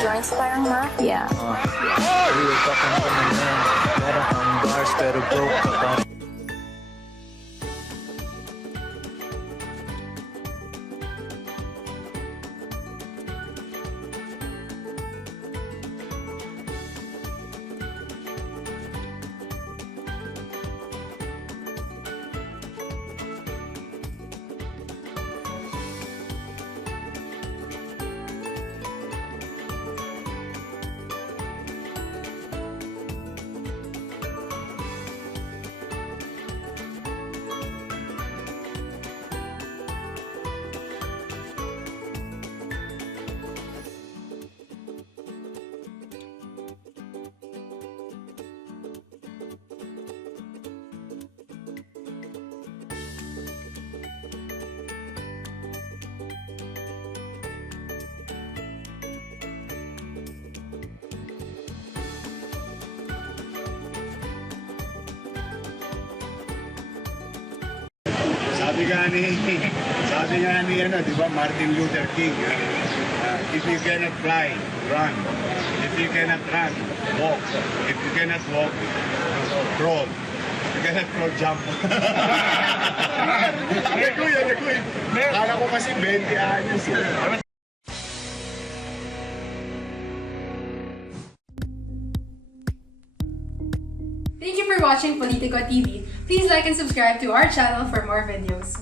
joints, parang mafia. We were talking to my man. Meron kang bars pero broke ka pa. Sabi nga ni ano, di ba, Martin Luther King, if you cannot fly, run. If you cannot run, walk. If you cannot walk, crawl. If you cannot crawl, jump. Nakuya. Kala ko kasi 20 anyos. Thank you for watching Politico TV. Please like and subscribe to our channel for more videos.